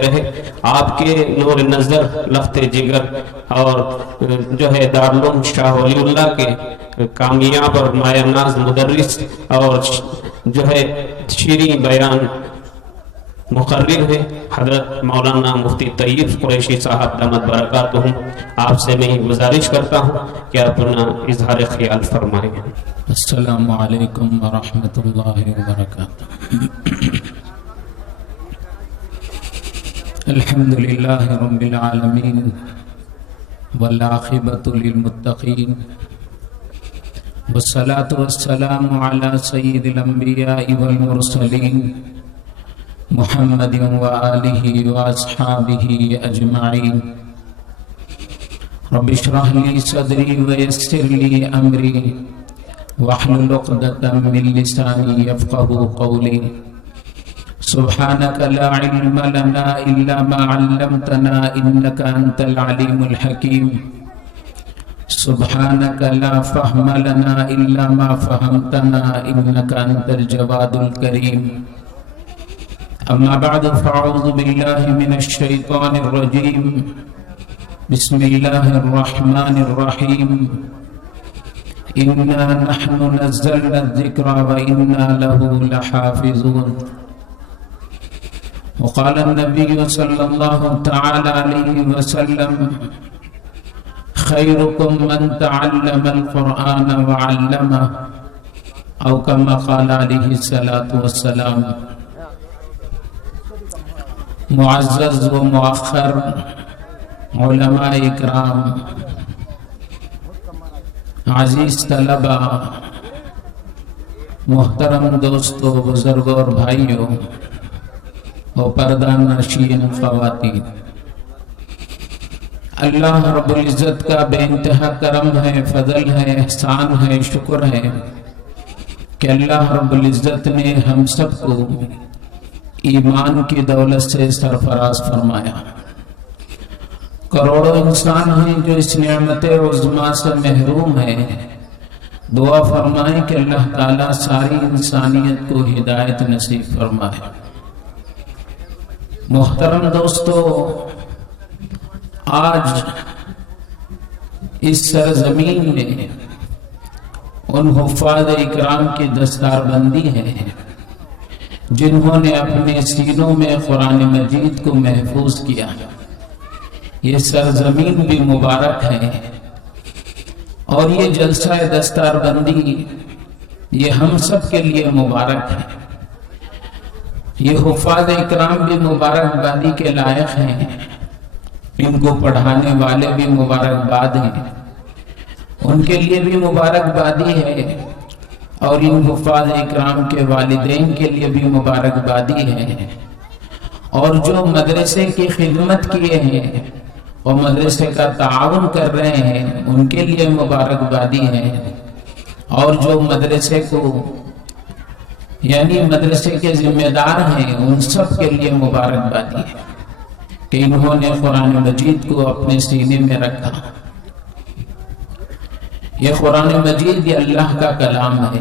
رہے، آپ کے نور نظر، لفت جگر اور جو ہے دارالعلوم شاہ ولی اللہ کے کامیاب اور مایہ ناز مدرس اور جو ہے شیریں بیان مقرر ہے حضرت مولانا مفتی طیب قریشی صاحب دامت برکاتہم، آپ سے میں گزارش کرتا ہوں کہ اپنا اظہار خیال فرمائیں۔ السلام علیکم ورحمۃ اللہ وبرکاتہ۔ الحمد للہ رب العالمین والعاقبۃ للمتقین والصلاة والسلام علی سید الانبیاء والمرسلین محمد وآلہ واصحابہ اجمعین۔ رب اشرح لی صدری ویسر لی امری واحلل عقدۃ من لسانی یفقہوا قولی۔ سبحانک لا علم لنا الا ما علمتنا انک انت العلیم الحکیم۔ سبحانک لا فہم لنا الا ما فہمتنا انک انت الجواد الکریم۔ اما بعد فاعوذ باللہ من الشیطان الرجیم، بسم اللہ الرحمن الرحیم۔ انا نحن نزلنا الذکر وانا له لحافظون۔ وقال النبي صلى الله تعالى عليه وسلم خيركم من تعلم القرآن وعلمه، أو كما قال عليه الصلاة والسلام۔ معزز و مؤخر علماء اکرام، عزیز طلبہ، محترم دوستو، بزرگوں اور بھائیوں و پردہ نشین خواتین، اللہ رب العزت کا بے انتہا کرم ہے، فضل ہے، احسان ہے، شکر ہے کہ اللہ رب العزت نے ہم سب کو ایمان کی دولت سے سرفراز فرمایا۔ کروڑوں انسان ہیں جو اس نعمت عظمیٰ سے محروم ہیں۔ دعا فرمائیں کہ اللہ تعالیٰ ساری انسانیت کو ہدایت نصیب فرمائے۔ محترم دوستو، آج اس سرزمین میں ان حفاظ اکرام کی دستار بندی ہے جنہوں نے اپنے سینوں میں قرآن مجید کو محفوظ کیا۔ یہ سرزمین بھی مبارک ہے اور یہ جلسہ دستار بندی یہ ہم سب کے لیے مبارک ہے۔ یہ حفاظ اکرام بھی مبارکبادی کے لائق ہیں، ان کو پڑھانے والے بھی مبارکباد ہیں، ان کے لیے بھی مبارکبادی ہے، اور ان حفاظ اکرام کے والدین کے لیے بھی مبارکبادی ہے، اور جو مدرسے کی خدمت کیے ہیں اور مدرسے کا تعاون کر رہے ہیں ان کے لیے مبارکبادی ہے، اور جو مدرسے کو یعنی مدرسے کے ذمہ دار ہیں ان سب کے لیے مبارکبادی ہے کہ انہوں نے قرآن مجید کو اپنے سینے میں رکھا۔ یہ قرآن مجید یہ اللہ کا کلام ہے۔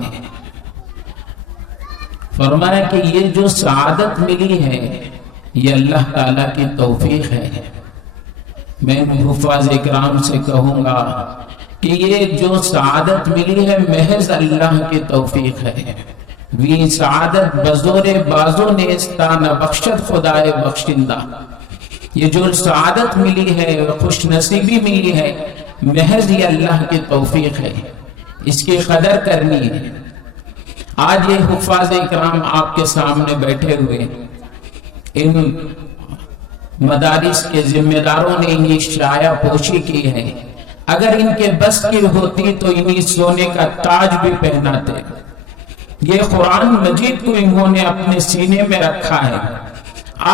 فرمایا کہ یہ جو سعادت ملی ہے یہ اللہ تعالیٰ کی توفیق ہے۔ میں حفاظ اکرام سے کہوں گا کہ یہ جو سعادت ملی ہے محض اللہ کی توفیق ہے۔ وی سعادت بزور بازو نیستا نہ بخشت خدائے بخشندہ۔ یہ جو سعادت ملی ہے خوش نصیبی ملی ہے محض یہ اللہ کی توفیق ہے، اس کی قدر کرنی ہے۔ آج یہ حفاظ اکرام آپ کے سامنے بیٹھے ہوئے، ان مدارس کے ذمہ داروں نے انہیں شایع پوشی کی ہے، اگر ان کے بس کی ہوتی تو انہیں سونے کا تاج بھی پہناتے۔ یہ قرآن مجید کو انہوں نے اپنے سینے میں رکھا ہے،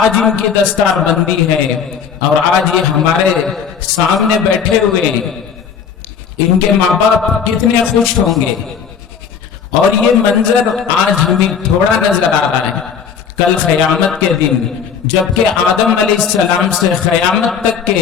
آج ان کی دستار بندی ہے، اور آج یہ ہمارے سامنے بیٹھے ہوئے ان کے ماں باپ کتنے خوش ہوں گے۔ اور یہ منظر آج ہمیں تھوڑا نظر آ رہا ہے، کل قیامت کے دن جبکہ آدم علیہ السلام سے قیامت تک کے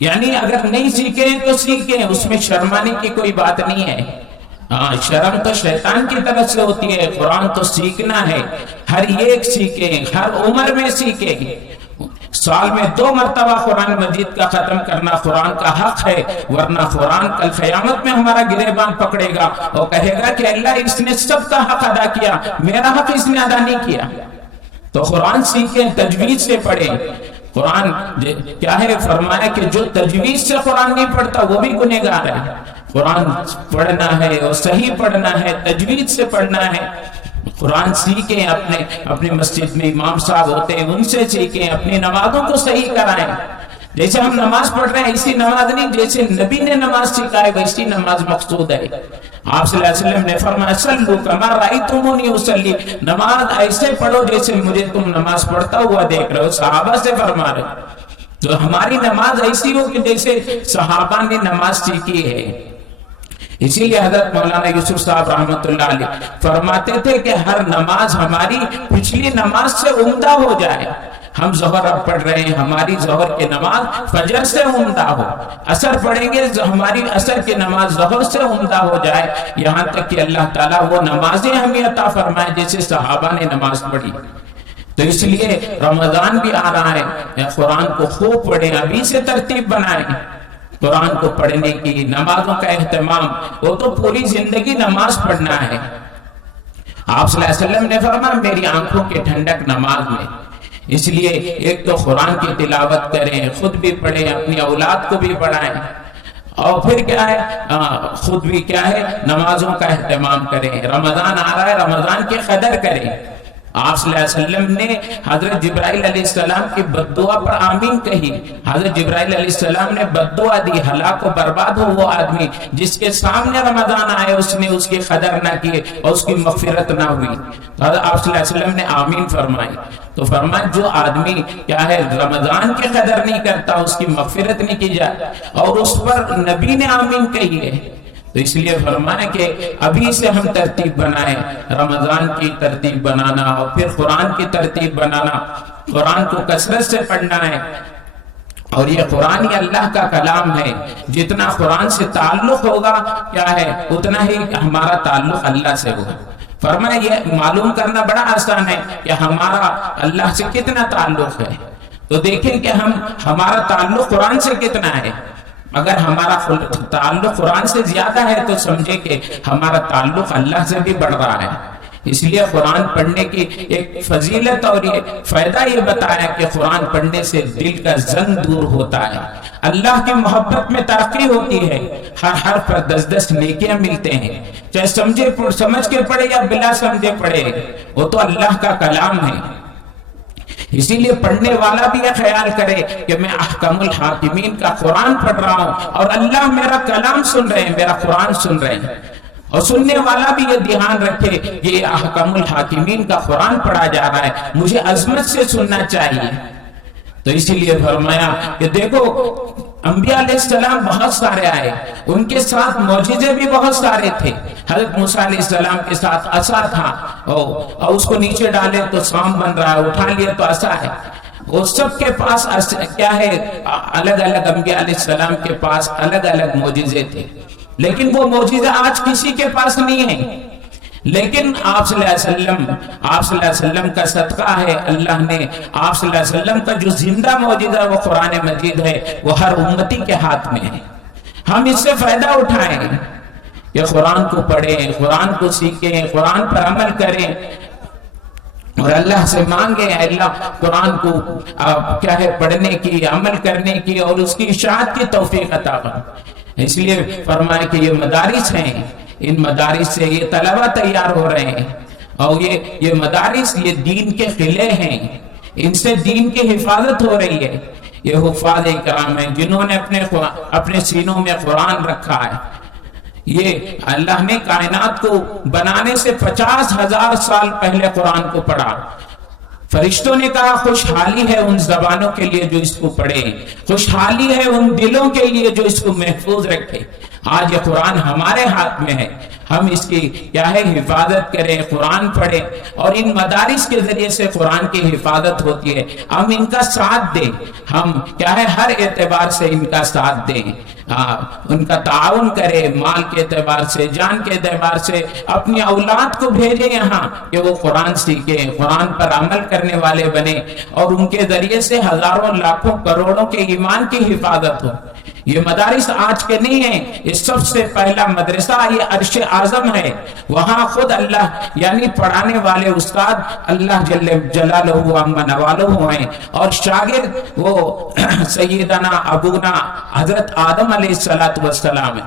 یعنی اگر نہیں سیکھیں تو سیکھیں، اس میں شرمانے کی کوئی بات نہیں ہے. ہاں، شرم تو شیطان کی طرف سے ہوتی ہے. قرآن تو سیکھنا ہے، ہر ایک سیکھیں، ہر عمر میں سیکھیں. سال میں 2 مرتبہ قرآن مجید کا ختم کرنا قرآن کا حق ہے، ورنہ قرآن کل قیامت میں ہمارا گریبان پکڑے گا اور کہے گا کہ اللہ اس نے سب کا حق ادا کیا، میرا حق اس نے ادا نہیں کیا. تو قرآن سیکھیں، تجوید سے پڑھیں. قرآن کیا ہے، فرمایا کہ جو تجوید سے قرآن نہیں پڑھتا وہ بھی گنہگار ہے. قرآن پڑھنا ہے اور صحیح پڑھنا ہے، تجوید سے پڑھنا ہے. قرآن سیکھیں، اپنے مسجد میں امام صاحب ہوتے ہیں ان سے سیکھیں، اپنی نمازوں کو صحیح کرائیں. جیسے ہم نماز پڑھ رہے ہیں ایسی نماز نہیں، جیسے نبی نے نماز سکھائی ویسی نماز مقصود ہے. آپ صلی اللہ علیہ وسلم نے فرمایا صلو کما رأیتمونی اصلی، نماز ایسے پڑھو جیسے مجھے تم نماز پڑھتا ہوا دیکھ رہے ہو. صحابہ سے فرما رہے تو ہماری نماز ایسی ہو کہ جیسے صحابہ نے نماز سیکھی ہے. اسی لیے حضرت مولانا یوسف صاحب رحمۃ اللہ علیہ فرماتے تھے کہ ہر نماز ہماری پچھلی نماز سے عمدہ ہو جائے. ہم ظہر اب پڑھ رہے ہیں، ہماری ظہر کی نماز فجر سے عمدہ ہو. عصر پڑھیں گے، ہماری عصر کی نماز ظہر سے عمدہ ہو جائے، یہاں تک کہ اللہ تعالیٰ وہ نمازیں ہمیں عطا فرمائے جیسے صحابہ نے نماز پڑھی. تو اس لیے رمضان بھی آ رہا ہے، قرآن کو خوب پڑھیں، ابھی سے ترتیب بنائیں. قرآن کو پڑھنے کی، نمازوں کا اہتمام، وہ تو پوری زندگی نماز پڑھنا ہے. آپ صلی اللہ علیہ وسلم نے فرمایا میری آنکھوں کی ٹھنڈک نماز میں. اس لیے ایک تو قرآن کی تلاوت کریں، خود بھی پڑھیں، اپنی اولاد کو بھی پڑھائیں، اور پھر کیا ہے خود بھی کیا ہے نمازوں کا اہتمام کریں. رمضان آ رہا ہے، رمضان کی قدر کریں. آپ صلی اللہ علیہ وسلم نے حضرت جبرائیل علیہ السلام کی بد دعا پر آمین کہی. حضرت جبرائیل علیہ السلام نے بد دعا دی، ہلاک و برباد ہو وہ آدمی جس کے سامنے رمضان آئے اس نے اس کی قدر نہ کی اور اس کی مغفرت نہ ہوئی. حضرت آپ صلی اللہ علیہ وسلم نے آمین فرمائی. تو فرمایا جو آدمی کیا ہے رمضان کی قدر نہیں کرتا، اس کی مغفرت نہیں کی جائے، اور اس پر نبی نے آمین کہی ہے. تو اس لیے فرمایا کہ ابھی سے ہم ترتیب بنائیں، رمضان کی ترتیب بنانا اور پھر قرآن کی ترتیب بنانا. قرآن کو کثرت سے پڑھنا ہے، اور یہ قرآن ہی اللہ کا کلام ہے. جتنا قرآن سے تعلق ہوگا کیا ہے اتنا ہی ہمارا تعلق اللہ سے ہوگا. فرمایا یہ معلوم کرنا بڑا آسان ہے کہ ہمارا اللہ سے کتنا تعلق ہے. تو دیکھیں کہ ہمارا تعلق قرآن سے کتنا ہے. اگر ہمارا تعلق قرآن سے زیادہ ہے تو سمجھے کہ ہمارا تعلق اللہ سے بھی بڑھ رہا ہے. اس لیے قرآن پڑھنے کی ایک فضیلت اور یہ فائدہ یہ بتایا کہ قرآن پڑھنے سے دل کا زنگ دور ہوتا ہے، اللہ کی محبت میں ترقی ہوتی ہے، ہر حرف پر 10 نیکیاں ملتے ہیں، چاہے سمجھ کے پڑھے یا بلا سمجھے پڑھے، وہ تو اللہ کا کلام ہے. اسی لیے پڑھنے والا بھی یہ خیال کرے کہ میں احکم الحاکمین کا قرآن پڑھ رہا ہوں اور اللہ میرا کلام سن رہے ہیں، میرا قرآن سن رہے ہیں. اور سننے والا بھی یہ دھیان رکھے کہ یہ احکم الحاکمین کا قرآن پڑھا جا رہا ہے، مجھے عظمت سے سننا چاہیے. تو اسی لیے فرمایا کہ دیکھو انبیاء علیہ السلام بہت سارے آئے، ان کے ساتھ معجزے بھی بہت سارے تھے. حضرت موسیٰ علیہ السلام کے ساتھ عصا تھا، اور اس کو نیچے ڈالے تو سام بن رہا ہے، اٹھا لیا تو عصا ہے. وہ سب کے پاس کیا ہے الگ الگ انبیاء علیہ السلام کے پاس الگ الگ معجزے تھے، لیکن وہ معجزہ آج کسی کے پاس نہیں ہے. لیکن آپ صلی اللہ علیہ وسلم کا صدقہ ہے، اللہ نے آپ صلی اللہ علیہ وسلم کا جو زندہ معجزہ وہ قرآن مجید ہے، وہ ہر امتی کے ہاتھ میں ہے. ہم اس سے فائدہ اٹھائیں کہ قرآن کو پڑھیں، قرآن کو سیکھیں، قرآن پر عمل کریں، اور اللہ سے مانگیں اللہ قرآن کو کیا ہے پڑھنے کی، عمل کرنے کی اور اس کی اشاعت کی توفیق عطا فرمائے. اس لیے فرمائے کہ یہ مدارس ہیں، ان مدارس سے یہ طلبہ تیار ہو رہے ہیں، اور یہ مدارس یہ دین کے قلعے ہیں، ان سے دین کی حفاظت ہو رہی ہے. یہ حفاظ کرام ہیں جنہوں نے اپنے سینوں میں قرآن رکھا ہے. یہ اللہ نے کائنات کو بنانے سے 50,000 سال پہلے قرآن کو پڑھا. فرشتوں نے کہا خوشحالی ہے ان زبانوں کے لیے جو اس کو پڑھے، خوشحالی ہے ان دلوں کے لیے جو اس کو محفوظ رکھے. آج یہ قرآن ہمارے ہاتھ میں ہے، ہم اس کی کیا ہے حفاظت کریں، قرآن پڑھیں، اور ان مدارس کے ذریعے سے قرآن کی حفاظت ہوتی ہے۔ ہم ان کا ساتھ دیں، ہم کیا ہے ہر اعتبار سے ان کا ساتھ دیں، ان کا تعاون کرے، مال کے اعتبار سے، جان کے اعتبار سے، اپنی اولاد کو بھیجیں یہاں کہ وہ قرآن سیکھیں، قرآن پر عمل کرنے والے بنے، اور ان کے ذریعے سے ہزاروں لاکھوں کروڑوں کے ایمان کی حفاظت ہو۔ یہ مدارس آج کے نہیں ہیں، یہ سب سے پہلا مدرسہ یہ عرش اعظم ہے، وہاں خود اللہ یعنی پڑھانے والے استاد اللہ جل جلالہ و عما نوالہ ہیں، اور شاگرد وہ سیدنا ابونا حضرت آدم علیہ السلام ہیں۔